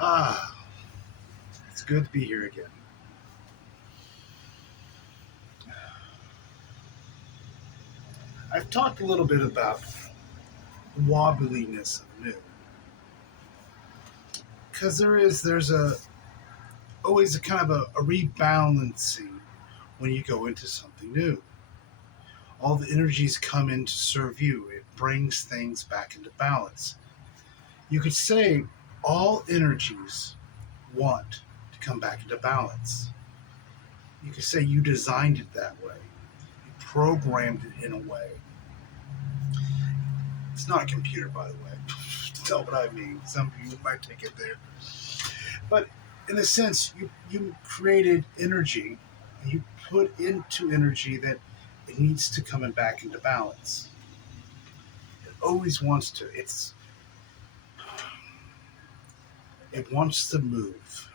Ah, it's good to be here again. I've talked a little bit about the wobbliness of new because there's a always a kind of a rebalancing when you go into something new. All the energies come in to serve you. It brings things back into balance. You could say all energies want to come back into balance. You could say you designed it that way. You programmed it in a way. It's not a computer, by the way. Tell what I mean. Some people might take it there. But in a sense, you created energy, and you put into energy that it needs to come back into balance. It always wants to. It wants to move.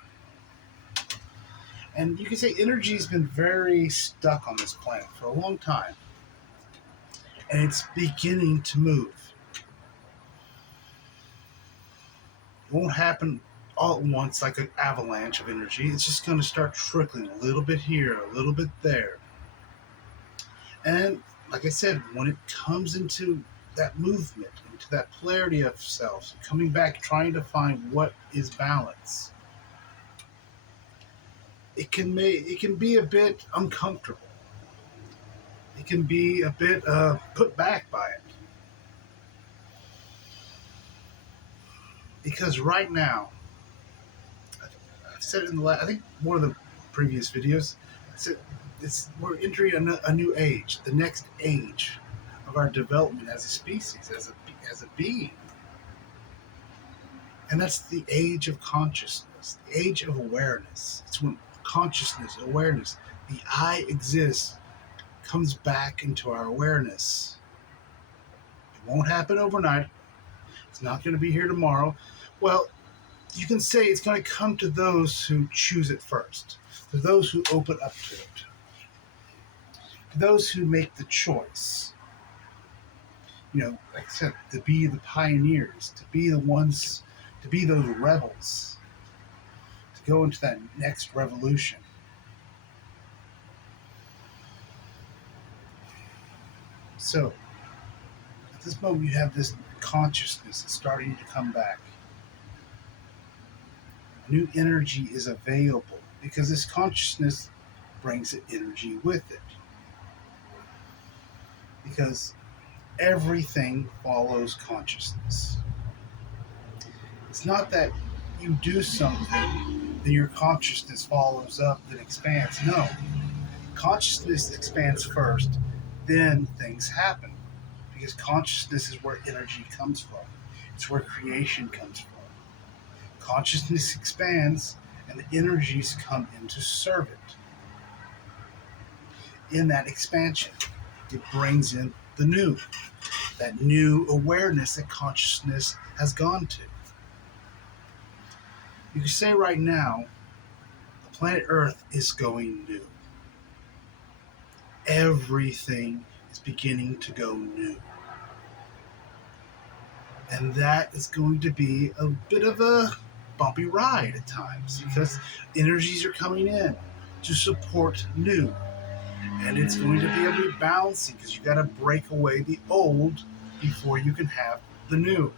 And you can say energy has been very stuck on this planet for a long time. And it's beginning to move. It won't happen all at once like an avalanche of energy. It's just going to start trickling a little bit here, a little bit there. And like I said, when it comes into that movement, into that polarity of selves, coming back, trying to find what is balance, it can be a bit uncomfortable. It can be a bit put back by it because right now, I've said it in I think one of the previous videos. I said we're entering a new age, the next age of our development as a species, as a being. And that's the age of consciousness, the age of awareness. It's when consciousness, awareness, the I exists, comes back into our awareness. It won't happen overnight. It's not going to be here tomorrow. Well, you can say it's going to come to those who choose it first, to those who open up to it, to those who make the choice. Like I said, to be the pioneers, to be the ones, to be those rebels, to go into that next revolution. So, at this moment, you have this consciousness that's starting to come back. New energy is available because this consciousness brings energy with it. Because everything follows consciousness. It's not that you do something, then your consciousness follows up, then expands. No. Consciousness expands first, then things happen. Because consciousness is where energy comes from. It's where creation comes from. Consciousness expands, and the energies come in to serve it. In that expansion, it brings in the new, that new awareness that consciousness has gone to. You can say right now, the planet Earth is going new. Everything is beginning to go new. And that is going to be a bit of a bumpy ride at times because energies are coming in to support new. And it's going to be a rebalancing because you got to break away the old before you can have the new.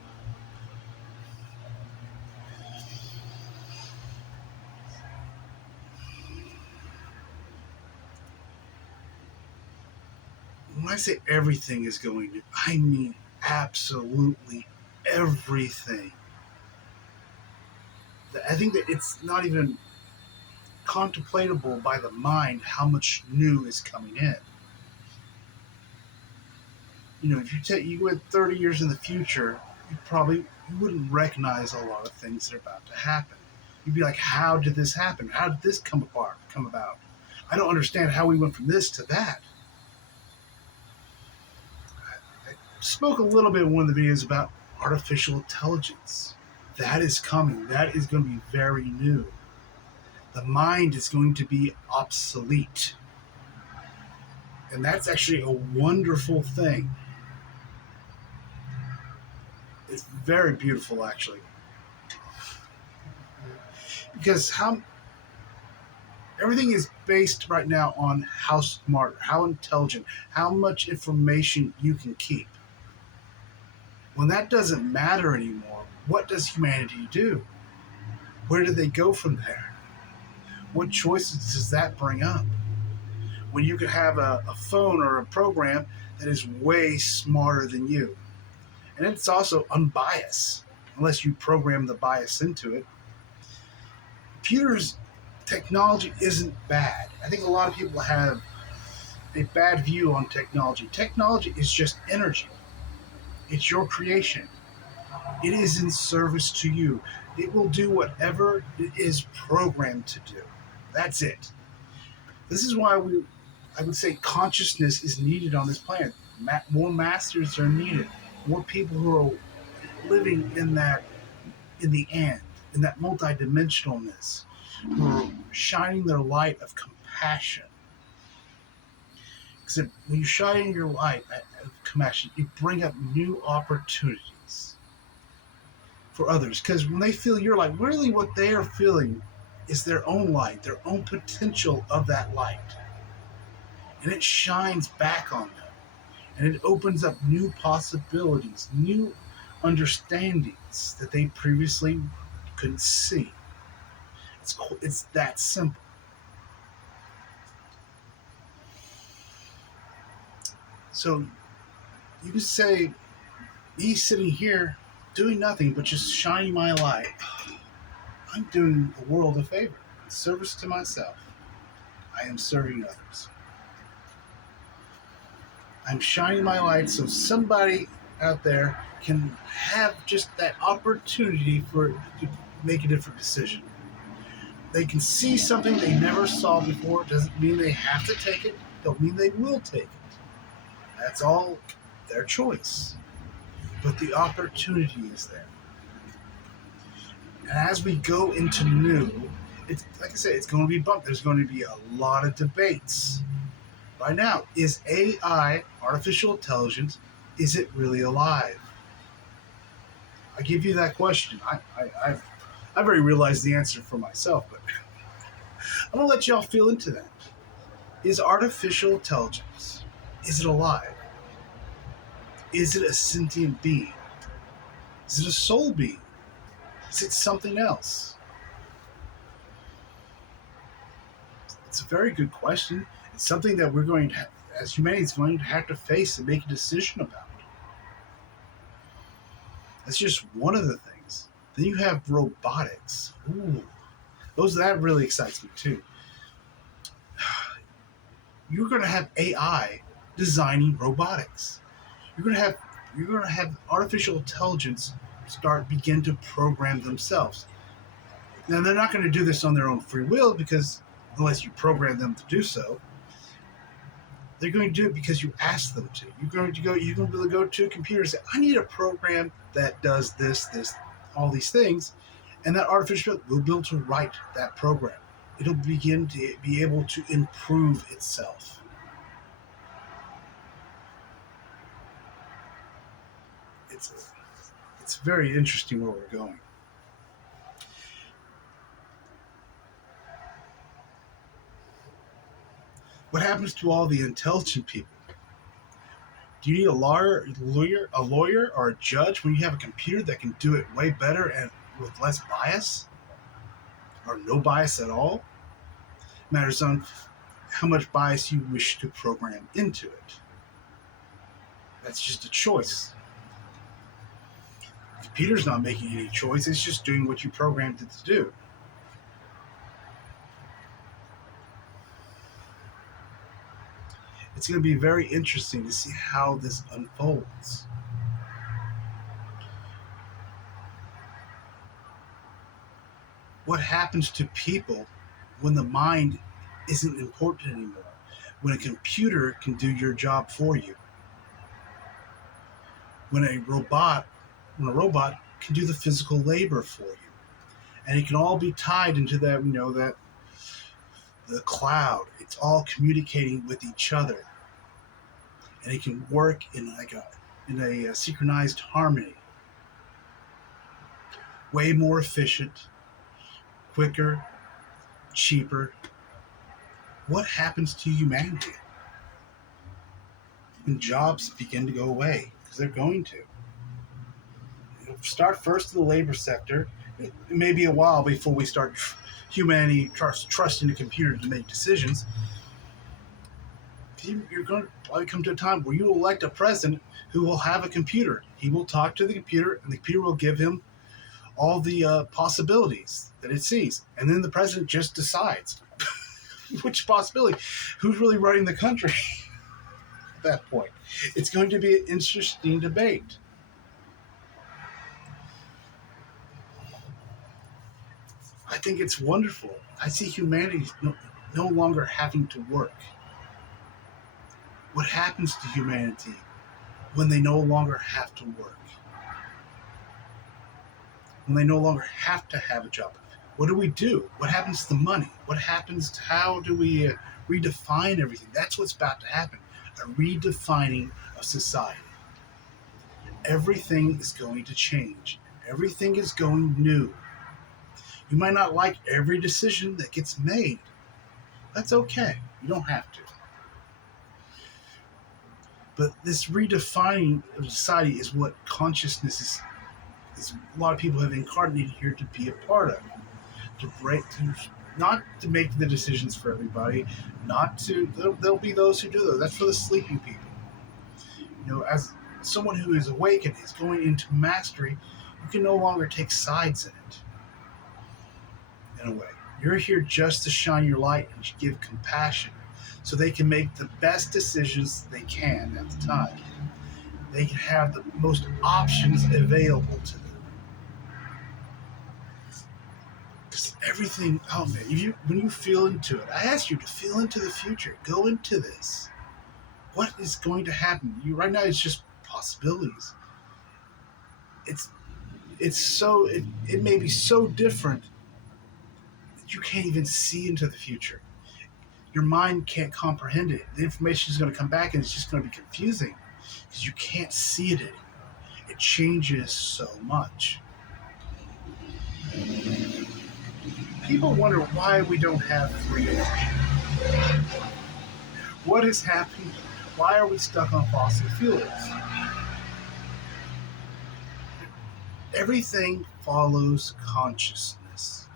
When I say everything is going to, I mean absolutely everything. I think that it's not even contemplatable by the mind how much new is coming in. If you went 30 years in the future, you wouldn't recognize a lot of things that are about to happen. You'd be like, how did this happen? How did this come about? I don't understand how we went from this to that. I spoke a little bit in one of the videos about artificial intelligence. That is coming. That is going to be very new. The mind is going to be obsolete. And that's actually a wonderful thing. It's very beautiful, actually. because how everything is based right now on how smart, how intelligent, how much information you can keep. When that doesn't matter anymore, what does humanity do? Where do they go from there? What choices does that bring up? When you could have a phone or a program that is way smarter than you. And it's also unbiased, unless you program the bias into it. Computers, technology isn't bad. I think a lot of people have a bad view on technology. Technology is just energy, it's your creation. It is in service to you. It will do whatever it is programmed to do. That's it. This is why I would say consciousness is needed on this planet. More masters are needed. More people who are living in the end, in that multidimensionalness, who are shining their light of compassion. Because when you shine your light of compassion, you bring up new opportunities for others. Because when they feel your light, really what they are feeling is their own light, their own potential of that light. And it shines back on them. And it opens up new possibilities, new understandings that they previously couldn't see. It's that simple. So you could say, me sitting here doing nothing but just shining my light, I'm doing the world a favor. In service to myself, I am serving others. I'm shining my light so somebody out there can have just that opportunity to make a different decision. They can see something they never saw before. It doesn't mean they have to take it. Don't mean they will take it. That's all their choice. But the opportunity is there. And as we go into new, it's like I said, it's going to be bumped. There's going to be a lot of debates. Right now, is AI, artificial intelligence, is it really alive? I give you that question. I've already realized the answer for myself, but I'm gonna let y'all feel into that. Is artificial intelligence, is it alive? Is it a sentient being? Is it a soul being? Is it something else? It's a very good question. It's something that we're going to, as humanity, is going to have to face and make a decision about. That's just one of the things. Then you have robotics. Ooh, that really excites me too. You're going to have AI designing robotics. You're going to have artificial intelligence begin to program themselves. Now they're not going to do this on their own free will because unless you program them to do so, they're going to do it because you ask them to. You're going to be able to go to a computer and say, I need a program that does this, all these things, and that artificial will be able to write that program. It'll begin to be able to improve itself. It's very interesting where we're going. What happens to all the intelligent people? Do you need a lawyer, or a judge when you have a computer that can do it way better and with less bias, or no bias at all? It matters on how much bias you wish to program into it. That's just a choice. The computer's not making any choice; it's just doing what you programmed it to do. It's going to be very interesting to see how this unfolds. What happens to people when the mind isn't important anymore? When a computer can do your job for you? When a robot can do the physical labor for you, and it can all be tied into that, that the cloud. It's all communicating with each other, and it can work in a synchronized harmony. Way more efficient, quicker, cheaper, what happens to humanity when jobs begin to go away? Because they're going to. It'll start first in the labor sector. It may be a while before we start humanity trusting the computer to make decisions. You're going to probably come to a time where you elect a president who will have a computer. He will talk to the computer, and the computer will give him all the possibilities that it sees. And then the president just decides which possibility, who's really running the country at that point. It's going to be an interesting debate. I think it's wonderful. I see humanity no longer having to work. What happens to humanity when they no longer have to work? When they no longer have to have a job? What do we do? What happens to the money? What happens to how do we redefine everything? That's what's about to happen. A redefining of society. Everything is going to change. Everything is going new. You might not like every decision that gets made. That's okay. You don't have to. But this redefining of society is what consciousness is a lot of people have incarnated here to be a part of. Not to make the decisions for everybody, there'll be those who do those. That's for the sleeping people. As someone who is awakened, is going into mastery, you can no longer take sides in it. In a way, you're here just to shine your light and give compassion, so they can make the best decisions they can at the time. They can have the most options available to them. Because everything, oh man, when you feel into it, I ask you to feel into the future. Go into this. What is going to happen? Right now, it's just possibilities. It may be so different that you can't even see into the future. Your mind can't comprehend it. The information is going to come back and it's just going to be confusing because you can't see it anymore. It changes so much. People wonder why we don't have free energy. What is happening? Why are we stuck on fossil fuels? Everything follows consciousness.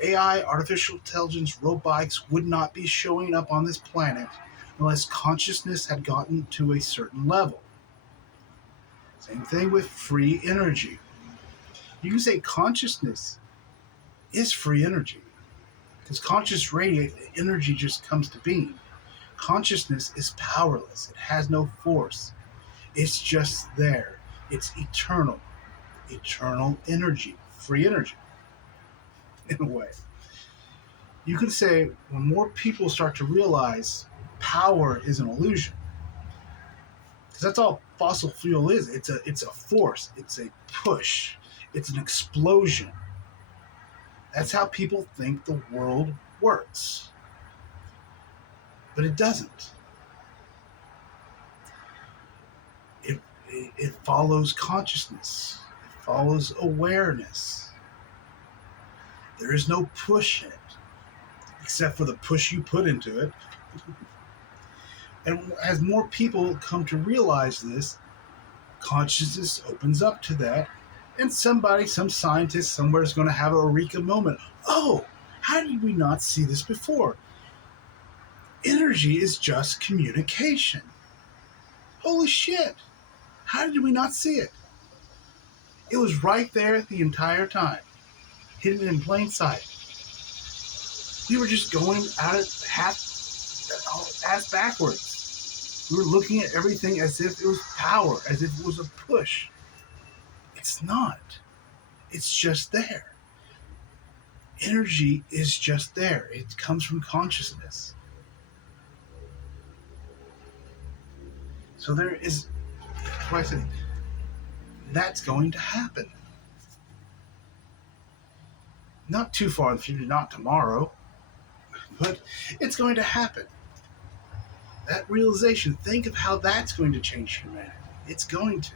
AI, artificial intelligence, robotics would not be showing up on this planet unless consciousness had gotten to a certain level. Same thing with free energy. You can say consciousness is free energy because conscious radiate energy just comes to being. Consciousness is powerless. It has no force. It's just there. It's eternal. Eternal energy. Free energy. In a way. You could say when more people start to realize power is an illusion, because that's all fossil fuel is. It's a force. It's a push. It's an explosion. That's how people think the world works. But it doesn't. It follows consciousness. It follows awareness. There is no push in it, except for the push you put into it. And as more people come to realize this, consciousness opens up to that, and some scientist somewhere is going to have a eureka moment. Oh, how did we not see this before? Energy is just communication. Holy shit. How did we not see it? It was right there the entire time, hidden in plain sight. We were just going at it ass backwards. We were looking at everything as if it was power, as if it was a push. It's not. It's just there. Energy is just there. It comes from consciousness. So there is, that's why I said, that's going to happen. Not too far in the future, not tomorrow, but it's going to happen. That realization, think of how that's going to change humanity. It's going to.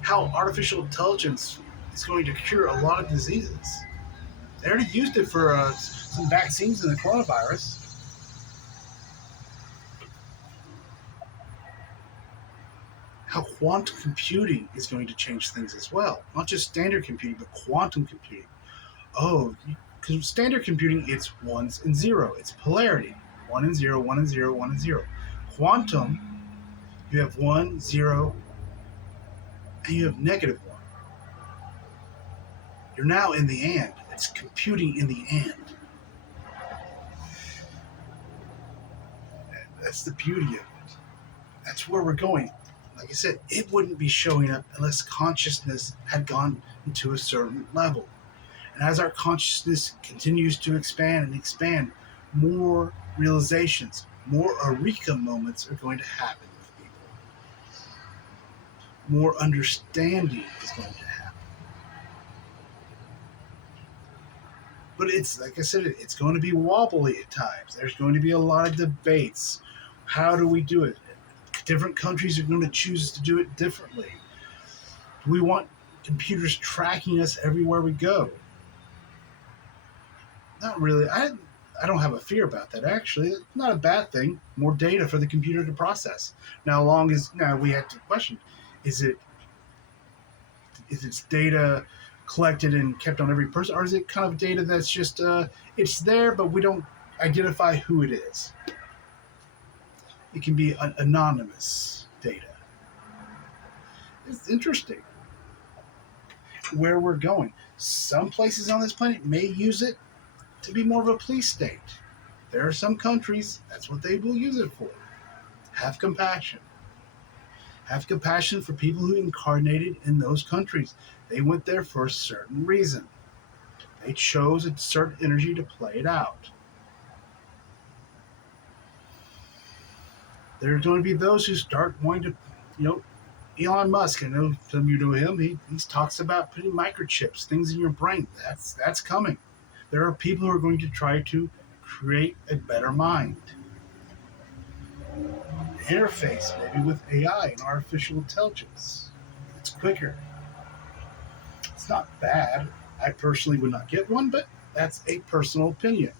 How artificial intelligence is going to cure a lot of diseases. They already used it for some vaccines in the coronavirus. How quantum computing is going to change things as well. Not just standard computing, but quantum computing. Oh, because standard computing, it's ones and zero. It's polarity. 1 and 0, 1 and 0, 1 and 0. Quantum, you have 1, 0, and you have -1. You're now in the and. It's computing in the and. That's the beauty of it. That's where we're going. Like I said, it wouldn't be showing up unless consciousness had gone into a certain level. And as our consciousness continues to expand and expand, more realizations, more eureka moments are going to happen with people. More understanding is going to happen. But it's, like I said, it's going to be wobbly at times. There's going to be a lot of debates. How do we do it? Different countries are going to choose to do it differently. Do we want computers tracking us everywhere we go? Not really. I don't have a fear about that, actually. It's not a bad thing. More data for the computer to process. Now, we have to question, is its data collected and kept on every person, or is it kind of data that's just it's there, but we don't identify who it is? It can be anonymous data. It's interesting where we're going. Some places on this planet may use it to be more of a police state. There are some countries, that's what they will use it for. Have compassion. Have compassion for people who incarnated in those countries. They went there for a certain reason. They chose a certain energy to play it out. There are going to be those who start wanting to, Elon Musk, I know some of you know him, he talks about putting microchips, things in your brain. That's coming. There are people who are going to try to create a better mind. Interface, maybe with AI and artificial intelligence. It's quicker. It's not bad. I personally would not get one, but that's a personal opinion,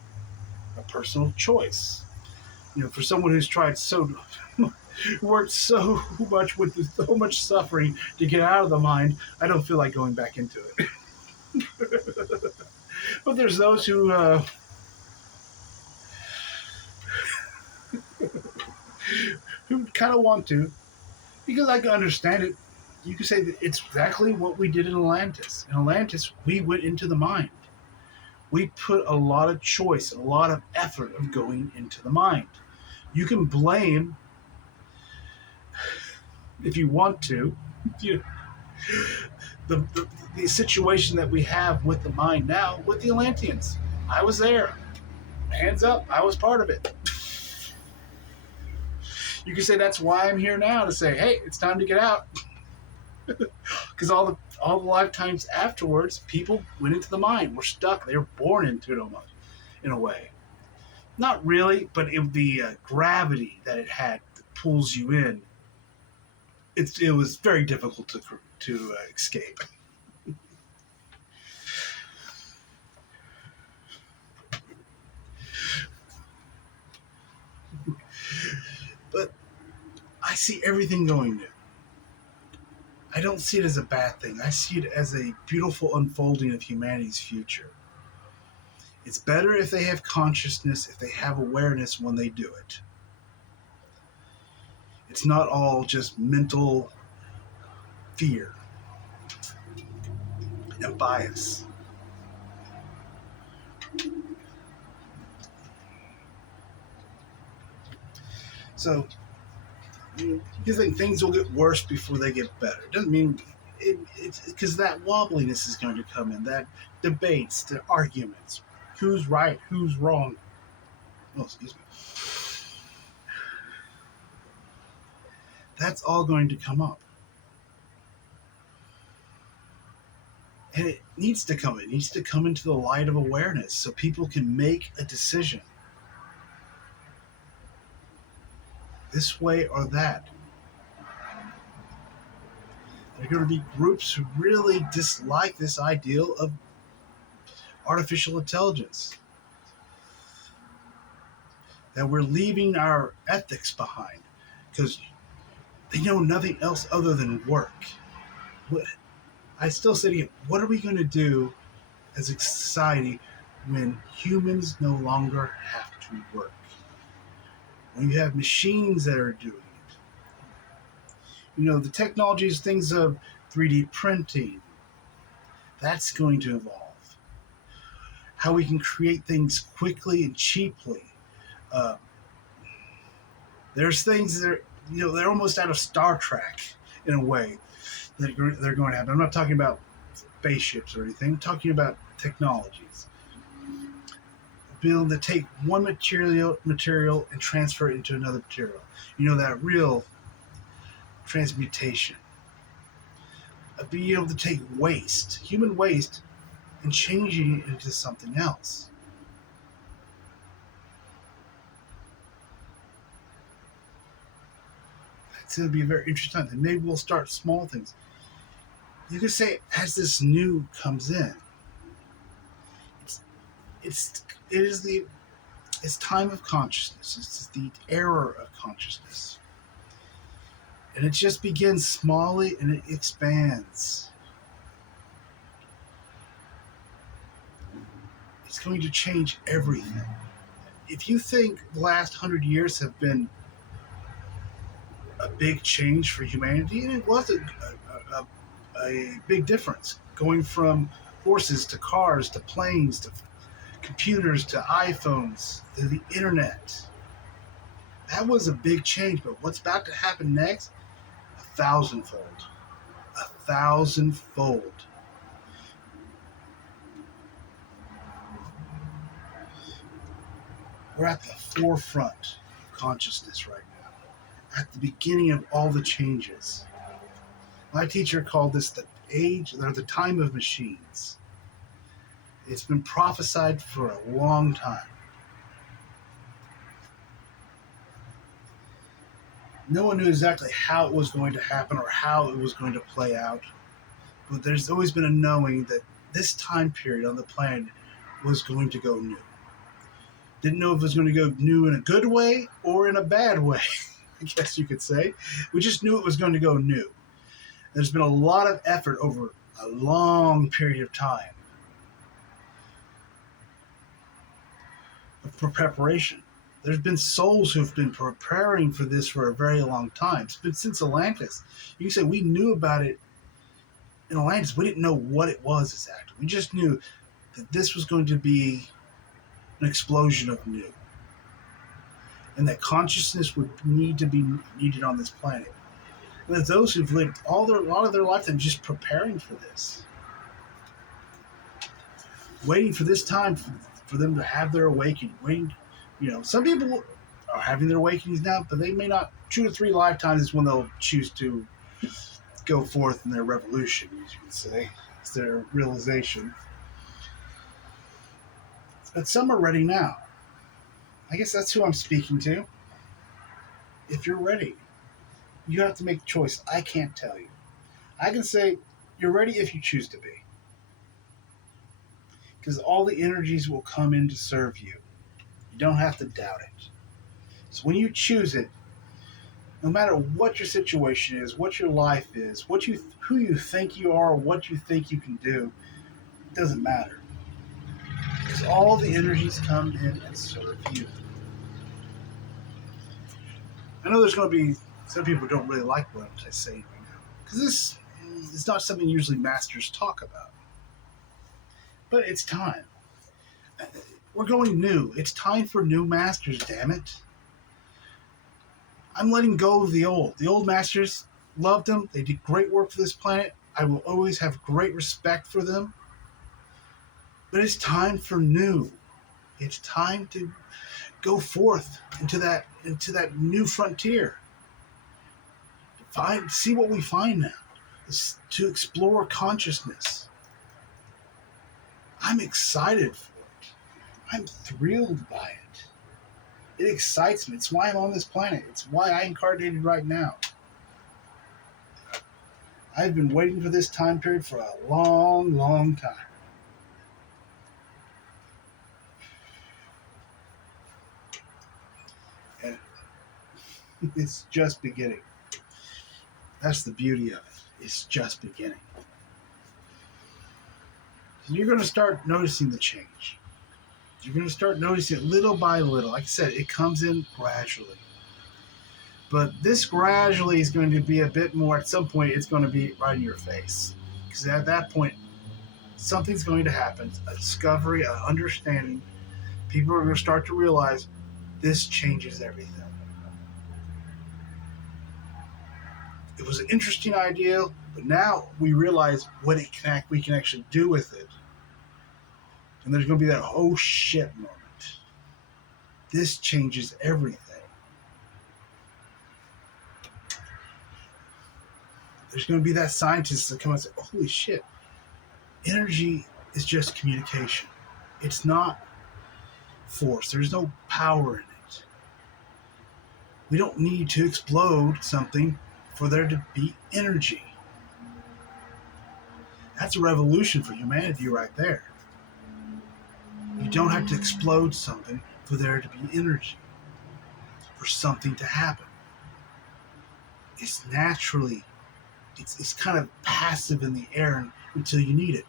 a personal choice. For someone who's tried worked so much with so much suffering to get out of the mind, I don't feel like going back into it. But there's those who kind of want to, because I can understand it. You could say that it's exactly what we did in Atlantis. In Atlantis, we went into the mind. We put a lot of choice, a lot of effort of going into the mind. You can blame, if you want to, the situation that we have with the mind now with the Atlanteans. I was there. Hands up, I was part of it. You can say that's why I'm here now, to say, hey, it's time to get out. Because all the lifetimes afterwards, people went into the mind. Were stuck. They were born into it almost, in a way. Not really, but the gravity that it had that pulls you in, it was very difficult to escape. But I see everything going new. I don't see it as a bad thing. I see it as a beautiful unfolding of humanity's future. It's better if they have consciousness, if they have awareness when they do it. It's not all just mental fear and bias. So, you think things will get worse before they get better. It doesn't mean it's because that wobbliness is going to come in, that debates, the arguments, who's right, who's wrong. Oh, excuse me. That's all going to come up. And it needs to come. It needs to come into the light of awareness so people can make a decision. This way or that. There are going to be groups who really dislike this ideal of artificial intelligence, that we're leaving our ethics behind because they know nothing else other than work. What, I still say to you, what are we going to do as a society when humans no longer have to work? When you have machines that are doing it. The technologies, things of 3D printing, that's going to evolve. How we can create things quickly and cheaply. Uh, there's things that they're almost out of Star Trek in a way that they're going to happen. I'm not talking about spaceships or anything. I'm talking about technologies. Be able to take one material and transfer it into another material. That real transmutation. Be able to take waste, human waste, and changing it into something else. It's going to be a very interesting time. And maybe we'll start small things. You could say as this new comes in, it's it is the it's time of consciousness. It's the era of consciousness. And it just begins smallly and it expands. It's going to change everything. If you think the last 100 years have been a big change for humanity, and it was a big difference, going from horses to cars to planes to computers to iPhones to the internet. That was a big change, but what's about to happen next? A thousandfold. A thousandfold. We're at the forefront of consciousness right now, at the beginning of all the changes. My teacher called this the age, or the time of machines. It's been prophesied for a long time. No one knew exactly how it was going to happen or how it was going to play out, but there's always been a knowing that this time period on the planet was going to go new. Didn't know if it was going to go new in a good way or in a bad way, I guess you could say. We just knew it was going to go new. There's been a lot of effort over a long period of time for preparation. There's been souls who've been preparing for this for a very long time. It's been since Atlantis. You can say we knew about it in Atlantis. We didn't know what it was exactly. We just knew that this was going to be an explosion of new, and that consciousness would need to be needed on this planet. And that those who've lived a lot of their lifetime just preparing for this, waiting for this time for them to have their awakening. Waiting, some people are having their awakenings now, but they may not. 2 to 3 lifetimes is when they'll choose to go forth in their revolution, as you could say. It's their realization. But some are ready now. I guess that's who I'm speaking to. If you're ready, you have to make a choice. I can't tell you. I can say you're ready if you choose to be. Because all the energies will come in to serve you. You don't have to doubt it. So when you choose it, no matter what your situation is, what your life is, who you think you are, what you think you can do, it doesn't matter. Because all the energies come in and serve you. I know there's going to be some people who don't really like what I say right now. Because this is not something usually masters talk about. But it's time. We're going new. It's time for new masters, damn it. I'm letting go of the old. The old masters, loved them. They did great work for this planet. I will always have great respect for them. But it's time for new. It's time to go forth into that new frontier. See what we find now. To explore consciousness. I'm excited for it. I'm thrilled by it. It excites me. It's why I'm on this planet. It's why I incarnated right now. I've been waiting for this time period for a long, long time. And it's just beginning. That's the beauty of it. It's just beginning. So you're going to start noticing the change. You're going to start noticing it little by little. Like I said, it comes in gradually. But this gradually is going to be a bit more, at some point, it's going to be right in your face. Because at that point, something's going to happen. A discovery, an understanding. People are going to start to realize this changes everything. It was an interesting idea, but now we realize what we can actually do with it. And there's going to be that oh shit moment. This changes everything. There's going to be that scientist that come and say, holy shit, energy is just communication. It's not force. There's no power in it. We don't need to explode something for there to be energy. That's a revolution for humanity right there. You don't have to explode something for there to be energy, for something to happen. It's naturally, it's kind of passive in the air until you need it.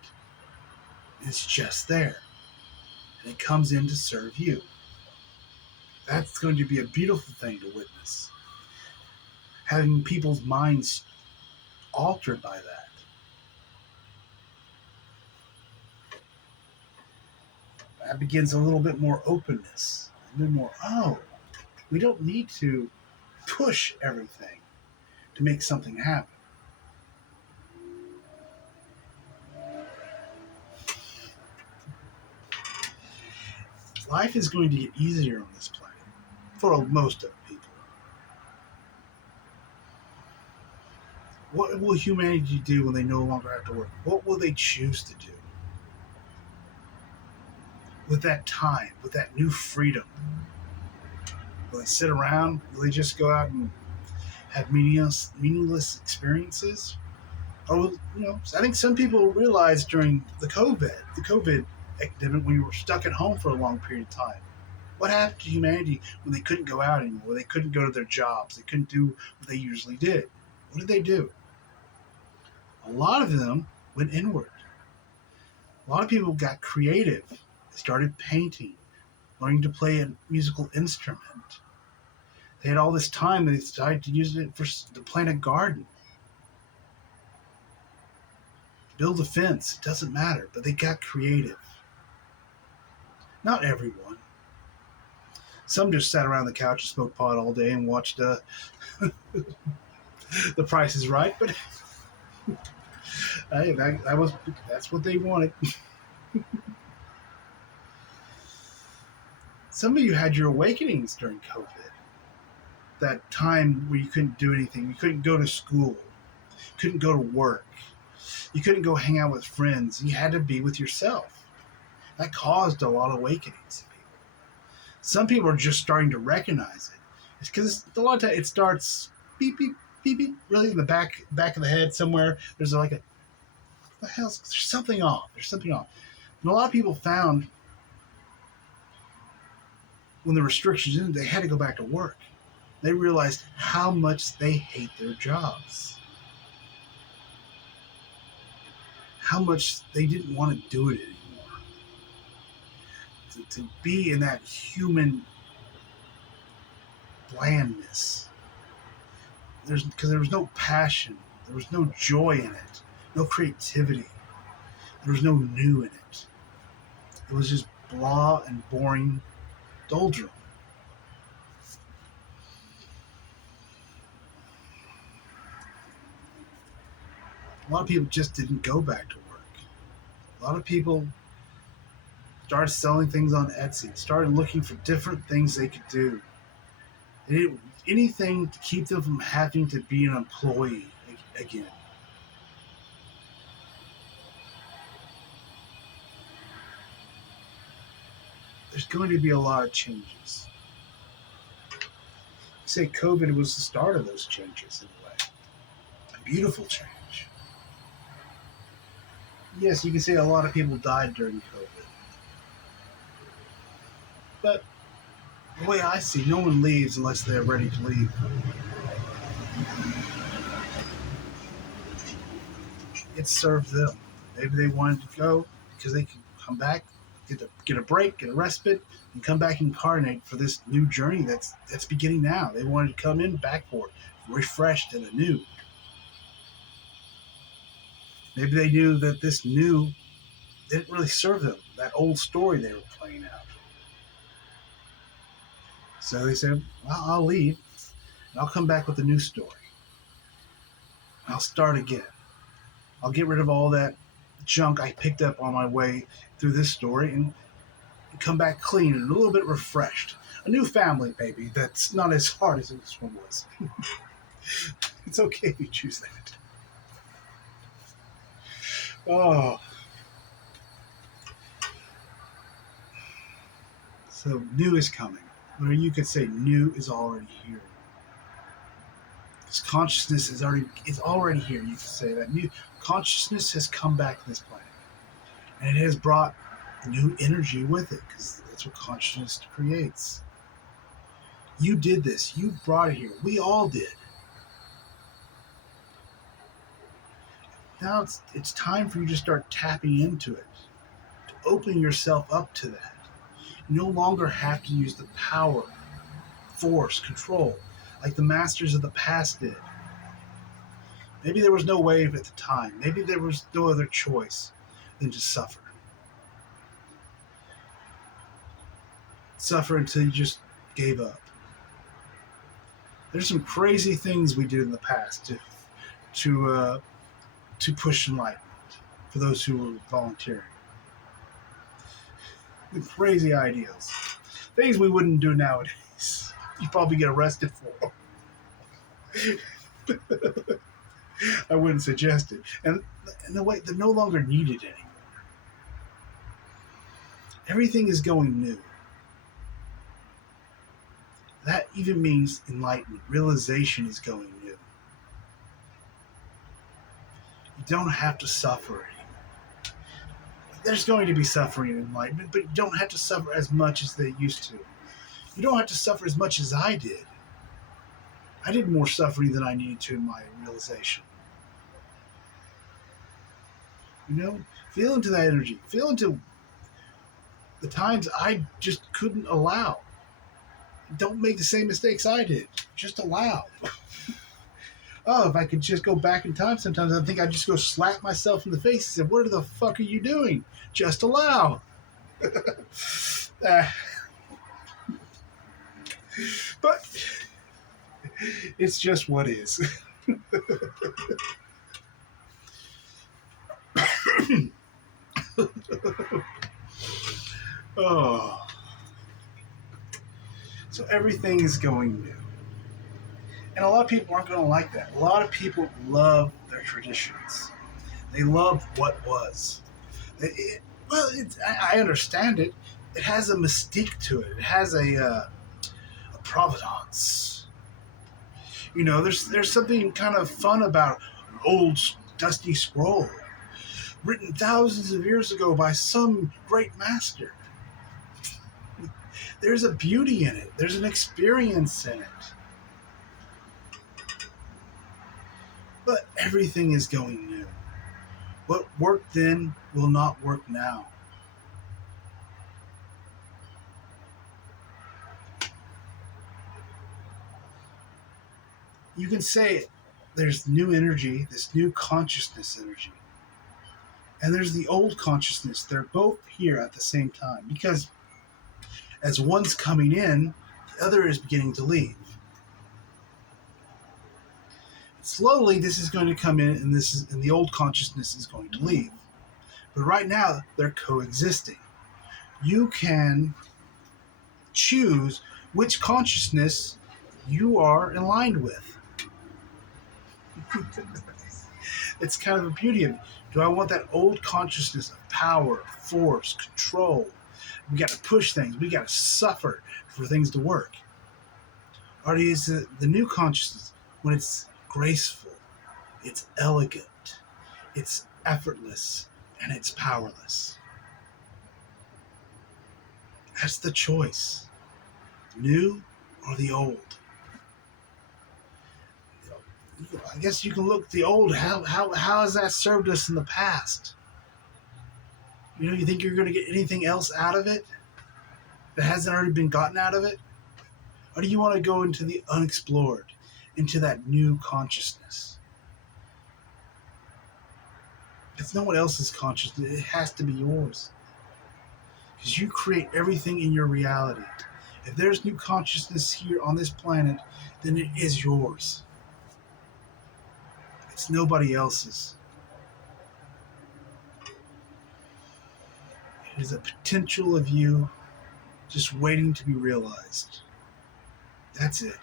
It's just there. And it comes in to serve you. That's going to be a beautiful thing to witness. Having people's minds altered by that. That begins a little bit more openness. A little more, oh, we don't need to push everything to make something happen. Life is going to get easier on this planet for most of people. What will humanity do when they no longer have to work? What will they choose to do? With that time, with that new freedom? Will they sit around? Will they just go out and have meaningless experiences? Or, I think some people realized during the COVID epidemic, when we were stuck at home for a long period of time, what happened to humanity when they couldn't go out anymore? When they couldn't go to their jobs? They couldn't do what they usually did. What did they do? A lot of them went inward. A lot of people got creative. They started painting, learning to play a musical instrument. They had all this time, and they decided to use it to plant a garden, build a fence. It doesn't matter, but they got creative. Not everyone. Some just sat around the couch and smoked pot all day and watched The Price is Right, but hey, that's what they wanted. Some of you had your awakenings during COVID. That time where you couldn't do anything. You couldn't go to school. You couldn't go to work. You couldn't go hang out with friends. You had to be with yourself. That caused a lot of awakenings in people. Some people are just starting to recognize it. It's because a lot of times it starts beep, beep, beep, beep, really in the back of the head somewhere. There's like what the hell's, there's something off. There's something off. And a lot of people found when the restrictions ended, they had to go back to work. They realized how much they hate their jobs. How much they didn't want to do it anymore. To be in that human blandness. Because there was no passion. There was no joy in it. No creativity. There was no new in it. It was just blah and boring doldrum. A lot of people just didn't go back to work. A lot of people started selling things on Etsy, started looking for different things they could do. They didn't anything to keep them from having to be an employee again. There's going to be a lot of changes. I say COVID was the start of those changes in a way. A beautiful change. Yes, you can say a lot of people died during COVID, but the way I see, no one leaves unless they're ready to leave. It served them. Maybe they wanted to go because they could come back, get a break, get a respite, and come back incarnate for this new journey that's beginning now. They wanted to come in back for it, refreshed and anew. Maybe they knew that this new didn't really serve them. That old story they were playing out. So they said, "Well, I'll leave, and I'll come back with a new story. I'll start again. I'll get rid of all that junk I picked up on my way through this story and come back clean and a little bit refreshed. A new family, baby, that's not as hard as this one was." It's okay if you choose that. Oh, so new is coming. Or you could say new is already here. This consciousness is already here. You could say that new consciousness has come back to this planet. And it has brought new energy with it, because that's what consciousness creates. You did this. You brought it here. We all did. Now it's time for you to start tapping into it, to open yourself up to that. You no longer have to use the power, force, control like the masters of the past did. Maybe there was no way at the time. Maybe there was no other choice than to suffer. Suffer until you just gave up. There's some crazy things we did in the past to push enlightenment for those who were volunteering. The crazy ideals, things we wouldn't do nowadays. You'd probably get arrested for. I wouldn't suggest it. And in a way, they're no longer needed anymore. Everything is going new. That even means enlightenment. Realization is going new. You don't have to suffer anymore. There's going to be suffering in enlightenment, but you don't have to suffer as much as they used to. You don't have to suffer as much as I did. I did more suffering than I needed to in my realization. You know, feel into that energy. Feel into the times I just couldn't allow. Don't make the same mistakes I did. Just allow. Oh, if I could just go back in time, sometimes I think I'd just go slap myself in the face and say, "What the fuck are you doing? Just allow." But it's just what is. Oh. So everything is going new. And a lot of people aren't going to like that. A lot of people love their traditions. They love what was. I understand it. It has a mystique to it. It has a provenance. You know, there's something kind of fun about an old dusty scroll written thousands of years ago by some great master. There's a beauty in it. There's an experience in it. But everything is going new. What worked then will not work now. You can say there's new energy, this new consciousness energy. And there's the old consciousness. They're both here at the same time. Because as one's coming in, the other is beginning to leave. Slowly, this is going to come in, and the old consciousness is going to leave. But right now, they're coexisting. You can choose which consciousness you are aligned with. It's kind of a beauty of it. Do I want that old consciousness of power, force, control? We got to push things. We got to suffer for things to work. Or is it the new consciousness when it's graceful, it's elegant, it's effortless, and it's powerless. That's the choice. New or the old. I guess you can look at the old. How has that served us in the past? You think you're going to get anything else out of it that hasn't already been gotten out of it? Or do you want to go into the unexplored, into that new consciousness? It's no one else's consciousness. It has to be yours. Because you create everything in your reality. If there's new consciousness here on this planet, then it is yours. It's nobody else's. It is a potential of you just waiting to be realized. That's it.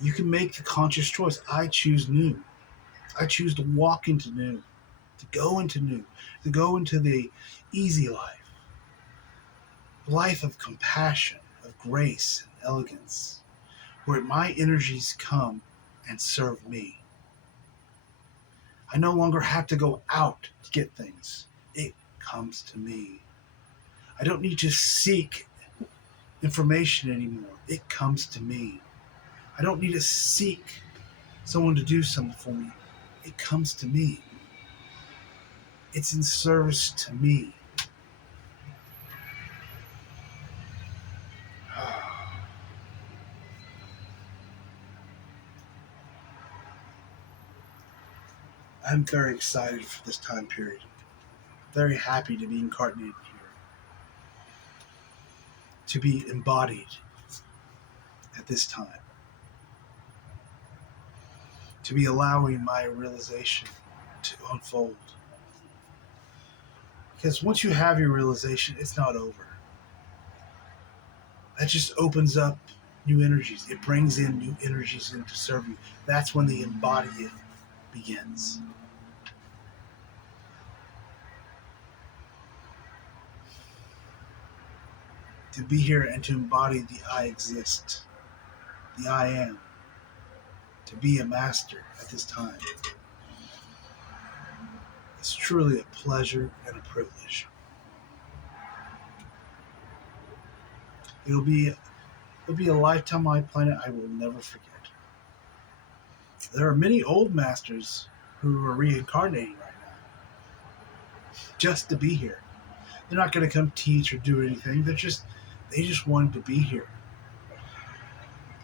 You can make the conscious choice. I choose new. I choose to walk into new, to go into new, to go into the easy life, life of compassion, of grace and elegance, where my energies come and serve me. I no longer have to go out to get things. It comes to me. I don't need to seek information anymore. It comes to me. I don't need to seek someone to do something for me. It comes to me. It's in service to me. I'm very excited for this time period. Very happy to be incarnated here. To be embodied at this time. To be allowing my realization to unfold. Because once you have your realization, it's not over. That just opens up new energies. It brings in new energies in to serve you. That's when the embodying begins. To be here and to embody the I exist, the I am. To be a master at this time. It's truly a pleasure and a privilege. It'll be a lifetime on my planet I will never forget. There are many old masters who are reincarnating right now just to be here. They're not going to come teach or do anything. They just wanted to be here.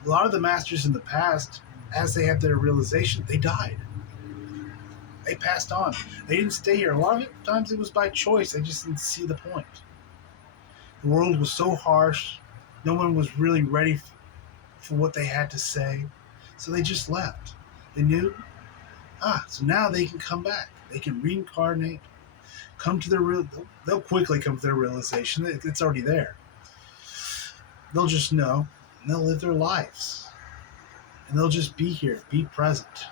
A lot of the masters in the past, as they had their realization, they died. They passed on. They didn't stay here. A lot of times it was by choice. They just didn't see the point. The world was so harsh. No one was really ready for what they had to say. So they just left. They knew, so now they can come back. They can reincarnate, come to they'll quickly come to their realization. It's already there. They'll just know, and they'll live their lives. And they'll just be here, be present.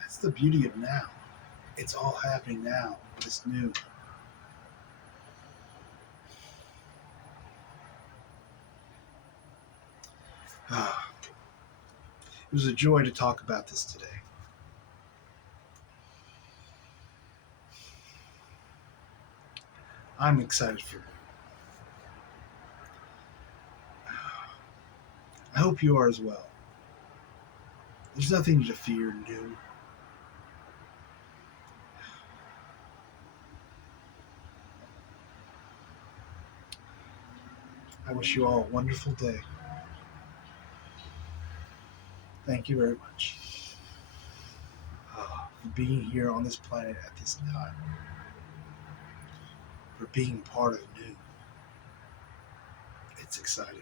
That's the beauty of now. It's all happening now. It's new. It was a joy to talk about this today. I'm excited for it. I hope you are as well. There's nothing to fear new. I wish you all a wonderful day. Thank you very much for being here on this planet at this time, for being part of new. It's exciting.